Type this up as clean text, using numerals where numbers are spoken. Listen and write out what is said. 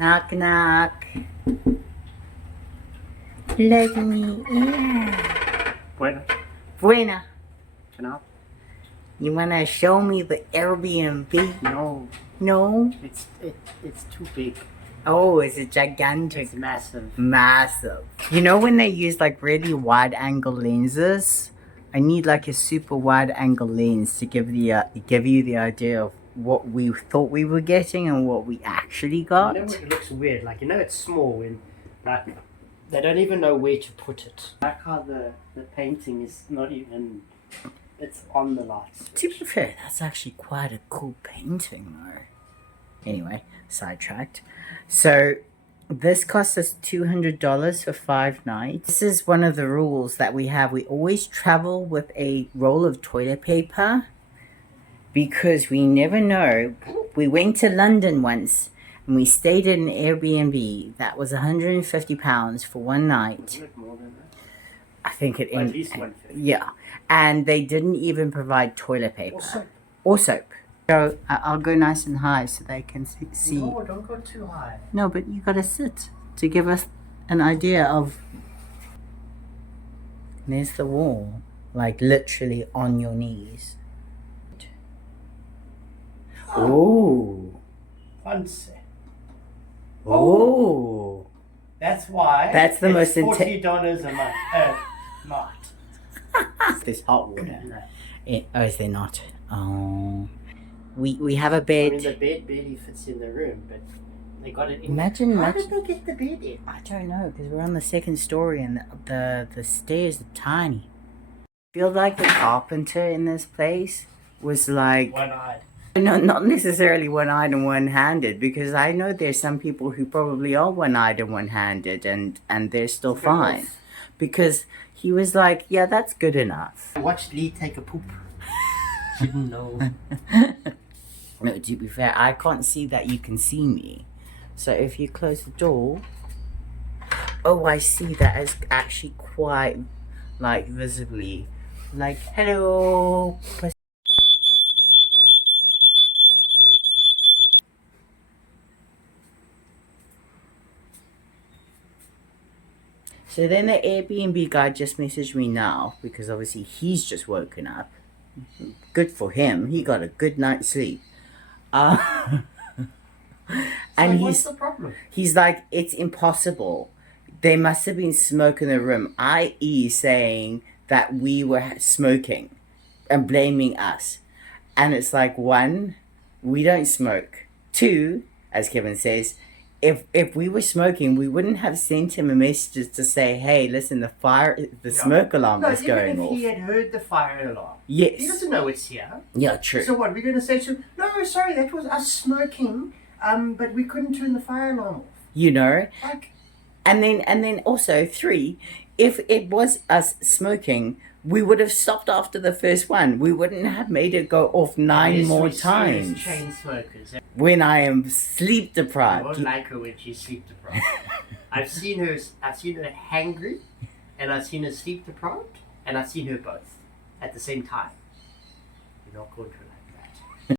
Knock, knock. Let me in. Bueno. Buena. Can I? You wanna show me the Airbnb? No. No? It's too big. Oh, it's a gigantic. It's massive. Massive. You know when they use like really wide angle lenses? I need like a super wide angle lens to give you the idea of what we thought we were getting and what we actually got. You know it looks weird, like it's small and like they don't even know where to put it. Like how the painting is not even, it's on the lights. To be fair, that's actually quite a cool painting though. Anyway, sidetracked. So this cost us $200 for 5 nights. This is one of the rules that we have. We always travel with a roll of toilet paper because we never know. We went to London once and we stayed in an Airbnb that was £150 for 1 night. Isn't it more than that? I think it Well, at least 150. Yeah, and they didn't even provide toilet paper Or soap. or soap. So I'll go nice and high so they can see. No, don't go too high. No, but you gotta sit to give us an idea of. There's the wall, like literally on your knees. Oh. Fancy. Oh. That's why. That's the most $40 a month. Not. There's hot water. No. Oh, is there not? Oh. We have a bed. I mean, the bed barely fits in the room, but they got it in. Imagine. How did they get the bed in? I don't know, because we're on the 2nd story and the stairs are tiny. I feel like the carpenter in this place was like... One-eyed. No, not necessarily one-eyed and one-handed, because I know there's some people who probably are one-eyed and one-handed and they're still fine. Because he was like, yeah, that's good enough. I watched Lee take a poop. She didn't know. No, to be fair, I can't see that you can see me. So if you close the door... Oh, I see that is actually quite, like, visibly... Like, hello! So then the Airbnb guy just messaged me now, because obviously he's just woken up. Good for him. He got a good night's sleep. And So what's the problem? He's like, it's impossible. There must have been smoke in the room, i.e. saying that we were smoking and blaming us. And it's like, 1, we don't smoke. 2, as Kevin says, if we were smoking, we wouldn't have sent him a message to say, hey, listen, the smoke alarm is going off. off. He had heard the fire alarm. Yes. He doesn't know it's here. Yeah, true. So what, we're going to say to him, no, sorry, that was us smoking, but we couldn't turn the fire alarm off. You know? Like... And then also 3, if it was us smoking, we would have stopped after the first one. We wouldn't have made it go off 9 more times. Chain smokers. When I am sleep I deprived. won't like her when she's sleep deprived. I've seen her hangry, and I've seen her sleep deprived, and I've seen her both at the same time. You're not going to